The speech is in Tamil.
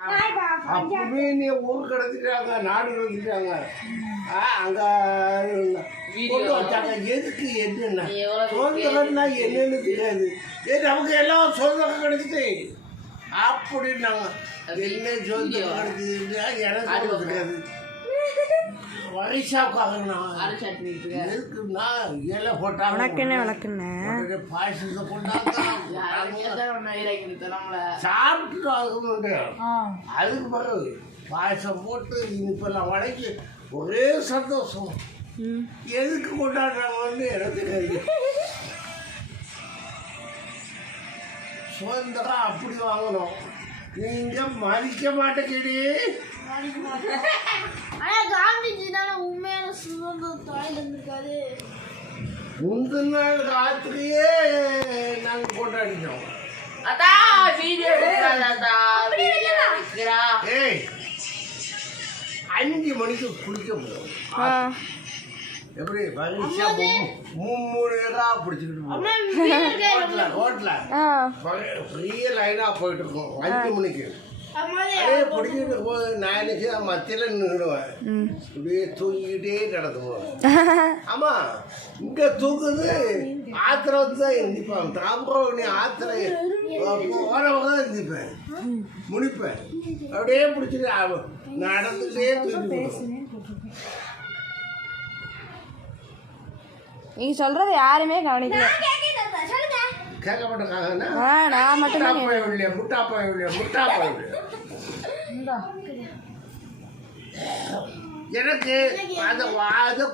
அப்பவே நீ ஊர் கடத்திட்டாங்க, நாடு கடத்திட்டாங்க. அங்கே கொண்டு வச்சாங்க. எதுக்கு என்னென்ன சுதந்திரம்னா என்னன்னு தெரியாது. நமக்கு எல்லாம் சுதந்திரம் கிடைச்சிட்டு அப்படின்னாங்க. என்ன சுதந்திரம் கிடைச்சதுன்னா எனக்கு தெரியாது. வயசாக்காகண்ணா எதுக்குன்னா இலை போட்டாங்க, பாயசத்தை போட்டாங்க, சாப்பிட்டுட்டு அதுக்கு பிறகு பாயசம் போட்டு இனிப்பெல்லாம் வளைக்கி ஒரே சந்தோஷம். எதுக்கு கொண்டாடுறாங்கன்னு எனக்கு தெரியாது. சுதந்திரம் அப்படி வாங்கணும். நீங்க மதிக்க மாட்டேங்கடி. காந்திஜி தானே உண்மையான சுதந்திரம் இருந்திருக்காரு. முந்தின நாள் ராத்திரியே நாங்க கொண்டாடினோம். ஏய் 5 மணிக்கு குளிக்க முடியும். எப்படி மகிழ்ச்சியா 3 நேரம் பிடிச்சிக்கிட்டு ரோட்ல பெரிய லைனா போயிட்டு இருக்கோம். 5 மணிக்கு அப்படியே பிடிச்சிட்டு போது நான் நினைச்சு மத்தியில நின்றுடுவேன். இப்படியே தூங்கிக்கிட்டே நடத்துவோம். ஆமா இங்க தூக்குது ஆத்திரம் வந்து தான் எந்திப்பேன். அப்புறம் நீ ஆத்திரம் ஓரமாக தான் எந்திப்பேன், முடிப்பேன். அப்படியே பிடிச்சிட்டு நடந்துட்டே தூக்கி. நீங்க சொல்றது யாருமே கவனிக்கல. கேட்க மாட்டேங்காங்கன்னா நான் மட்டும் முட்டா போய் எனக்கு அந்த